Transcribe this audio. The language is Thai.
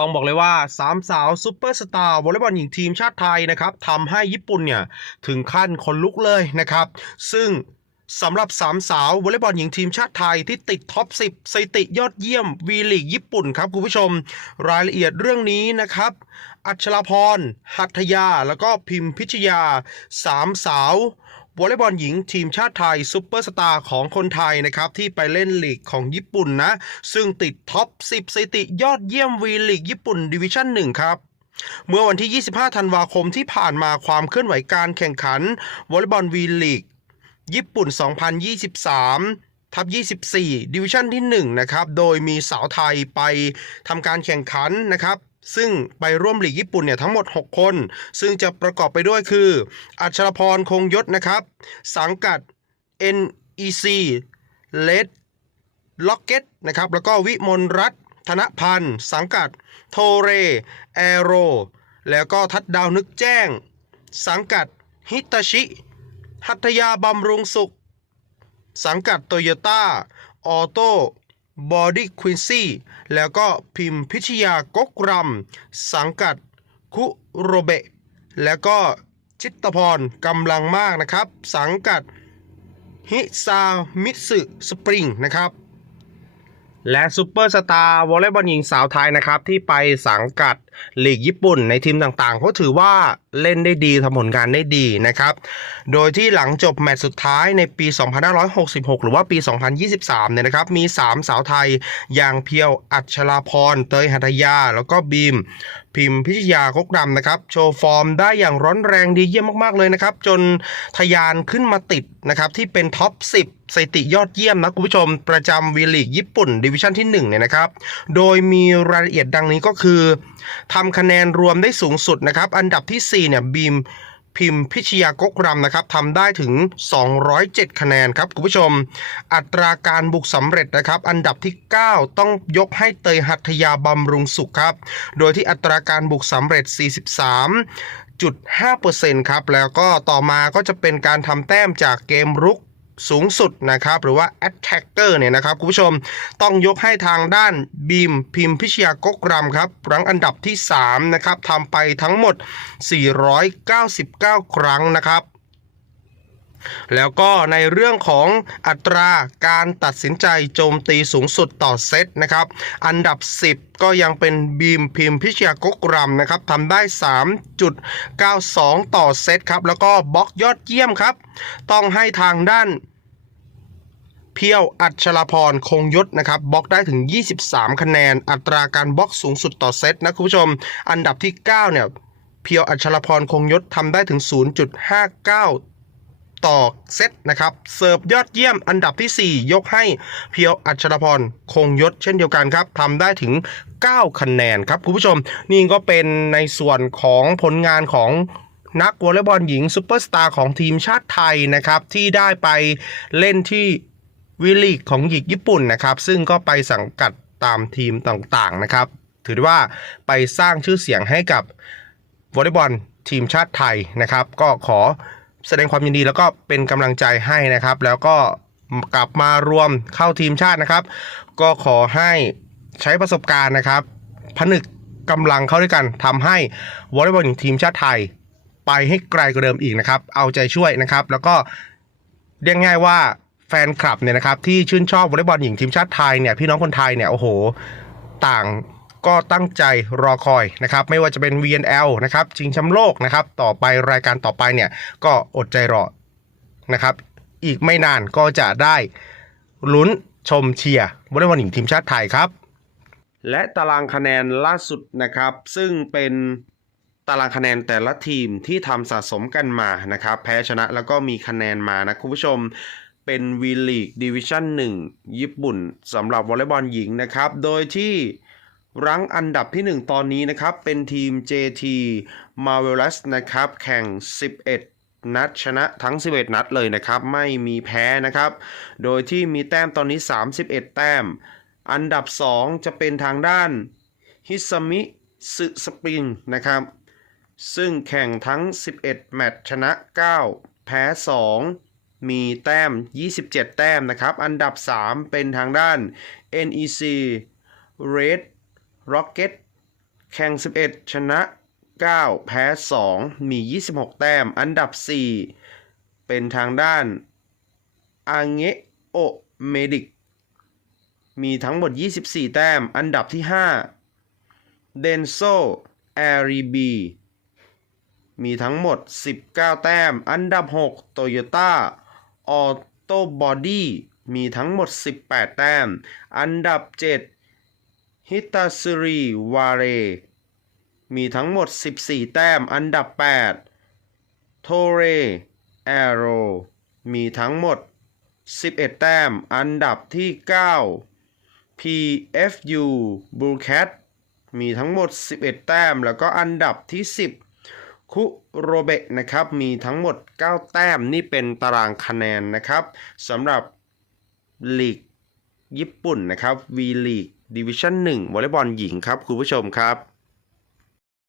ต้องบอกเลยว่าสามสาวซูเปอร์สตาร์วอลเลย์บอลหญิงทีมชาติไทยนะครับทำให้ญี่ปุ่นเนี่ยถึงขั้นคนลุกเลยนะครับ ซึ่งสำหรับสามสาววอลเลย์บอลหญิงทีมชาติไทยที่ติดท็อป 10สถิติยอดเยี่ยมวีลีกญี่ปุ่นครับคุณผู้ชม รายละเอียดเรื่องนี้นะครับ อัชราพร หัตถยา แล้วก็พิมพิชยาสามสาว วอลเลย์บอลหญิงทีมชาติไทยซูเปอร์สตาร์ของคนไทยนะครับที่ไปเล่นลีกของญี่ปุ่นนะ ซึ่งติดท็อป 10สถิติยอดเยี่ยมวีลีกญี่ปุ่นดิวิชั่น1ครับเมื่อวันที่ 25 ธันวาคมที่ผ่านมาความเคลื่อนไหวการแข่งขันวอลเลย์บอลวีลีกญี่ปุ่น 2023ทับ 24 ดิวิชั่นที่ 1 นะครับ โดยมีสาวไทยไปทำการแข่งขันนะครับ ซึ่งไปร่วมหลีกญี่ปุ่นเนี่ยทั้งหมด 6 คน ซึ่งจะประกอบไปด้วยคือ อัชรพรคงยศนะครับ สังกัด NEC Red Rocket นะครับ แล้วก็วิมลรัตน์ธนพันธ์ สังกัด โทเร แอโร แล้วก็ทัดดาวนึกแจ้ง สังกัด ฮิตาชิ หัตยาบำรุงสุข สังกัดโตโยต้า ออโต้ บอดี้ควินซี่แล้วก็พิมพ์พิชยากกรำสังกัดคุโรเบะแล้วก็ชิตตพรกำลังมากนะครับ สังกัดฮิซามิสึสปริงนะครับ และซูเปอร์สตาร์วอลเลย์บอลหญิงสาวไทยนะครับ ที่ไปสังกัดลีกญี่ปุ่นในทีมต่างๆเขาถือว่าเล่นได้ดีทำผลงานได้ดีนะครับ โดยที่หลังจบแมตช์สุดท้ายในปี 2566 หรือว่าปี 2023 เนี่ยนะครับ มี 3 สาวไทย อย่างเพียวอัชราพร เตยหัตยา แล้วก็บีม พิมพ์พิชยากกดำนะครับ โชว์ฟอร์มได้อย่างร้อนแรงดีเยี่ยมมากๆเลยนะครับ จนทะยานขึ้นมาติดนะครับที่เป็นท็อป 10 สถิติยอดเยี่ยมนะคุณผู้ชมประจำวีลีกญี่ปุ่นดิวิชั่นที่1เนี่ยนะครับ โดยมีรายละเอียดดังนี้ก็คือทำคะแนนรวมได้สูงสุดนะครับ อันดับที่4เนี่ยบีมพิมพ์พิชยากกรำนะครับทำได้ถึง 207 คะแนนครับคุณผู้ชม อัตราการบุกสำเร็จนะครับ อันดับที่ 9 ต้องยกให้เตยหัตถยาบำรุงสุขครับ โดยที่อัตราการบุกสำเร็จ 43.5%ครับ แล้วก็ต่อมาก็จะเป็นการทำแต้มจากเกมรุก สูงสุดนะครับ หรือว่า attacker เนี่ยนะครับคุณผู้ชมต้องยกให้ทางด้านบีมพิมพ์พิชยากกรำครับรั้งอันดับที่ 3 นะครับทำไปทั้งหมด 499 ครั้งนะครับแล้วก็ในเรื่องของอัตราการตัดสินใจโจมตีสูงสุดต่อเซตนะครับ อันดับ 10 ก็ยังเป็นบีมพิมพ์พิชยากกรำนะครับทำได้ 3.92 ต่อเซตครับ แล้วก็บล็อกยอดเยี่ยมครับ ต้องให้ทางด้าน เพียวอัชราพรคงยศนะครับบล็อกได้ถึง 23 คะแนน อัตราการบล็อกสูงสุดต่อเซตนะคุณผู้ชม อันดับที่ 9 เนี่ย เพียวอัชราพรคงยศทำได้ถึง 0.59ต่อเซตนะครับเสิร์ฟยอดเยี่ยมอันดับที่ 4 ยกให้เพียวอัชรพรคงยศเช่นเดียวกันครับทำได้ถึง 9 คะแนนครับคุณผู้ชม นี่ก็เป็นในส่วนของผลงานของนักวอลเลย์บอลหญิงซูเปอร์สตาร์ของทีมชาติไทยนะครับที่ได้ไปเล่นที่ วีลีกของหญิงญี่ปุ่นนะครับ ซึ่งก็ไปสังกัดตามทีมต่างๆนะครับ ถือได้ว่าไปสร้างชื่อเสียงให้กับวอลเลย์บอลทีมชาติไทยนะครับ ก็ขอแสดงความยินดีแล้วก็เป็นกำลังใจให้นะครับ แล้วก็กลับมารวมเข้าทีมชาตินะครับ ก็ขอให้ใช้ประสบการณ์นะครับ ผนึกกำลังเข้าด้วยกันทำให้วอลเลย์บอลทีมชาติไทย ไปให้ไกลกว่าเดิมอีกนะครับ เอาใจช่วยนะครับ แล้วก็เรียกง่ายว่า แฟนคลับเนี่ยนะครับที่ชื่นชอบวอลเลย์บอลหญิงทีมชาติไทยเนี่ยพี่น้องคนไทยเนี่ยโอ้โหต่างก็ตั้งใจรอคอยนะครับไม่ว่าจะเป็น VNL นะครับชิงแชมป์โลกนะครับต่อไปรายการต่อไปเนี่ยก็อดใจรอนะครับอีกไม่นานก็จะได้ลุ้นชมเชียร์วอลเลย์บอลหญิงทีมชาติไทยครับ และตารางคะแนนล่าสุดนะครับ ซึ่งเป็นตารางคะแนนแต่ละทีมที่ทำสะสมกันมานะครับ แพ้ชนะแล้วก็มีคะแนนมานะคุณผู้ชม เป็นวีลีกดิวิชั่น1 ญี่ปุ่นสำหรับวอลเลย์บอลหญิงนะครับ โดยที่รั้งอันดับที่ 1 ตอนนี้นะครับ เป็นทีม JT Marvelous นะครับ แข่ง 11 นัดชนะทั้ง 11 นัดเลยนะครับ ไม่มีแพ้นะครับ โดยที่มีแต้มตอนนี้ 31 แต้ม อันดับ 2 จะเป็นทางด้านฮิซามิสึสปริงนะครับ ซึ่งแข่งทั้ง 11 แมตช์ชนะ 9 แพ้ 2 มีแต้ม 27 แต้มนะครับ อันดับ 3 เป็นทางด้าน NEC Red Rocket แข่ง 11 ชนะ 9 แพ้ 2 มี 26 แต้ม อันดับ 4 เป็นทางด้านอาเงโอเมดิกมีทั้งหมด 24 แต้ม อันดับที่ 5 เดนโซแอรีบีมีทั้งหมด 19 แต้ม อันดับ 6 โตโยต้า ออโตบอดี้มีทั้งหมด 18 แต้ม อันดับ 7 ฮิตาซึริวาเร มีทั้งหมด 14 แต้ม อันดับ 8 โทเรแอโร มีทั้งหมด 11 แต้ม อันดับที่ 9 PFU Bullcat มีทั้งหมด 11 แต้ม แล้วก็อันดับที่ 10 คุโรเบะนะครับมีทั้งหมด 9 แต้มนี่เป็นตารางคะแนนนะครับสำหรับลีกญี่ปุ่นนะครับวีลีกดิวิชั่น1วอลเลย์บอลหญิงครับคุณผู้ชมครับ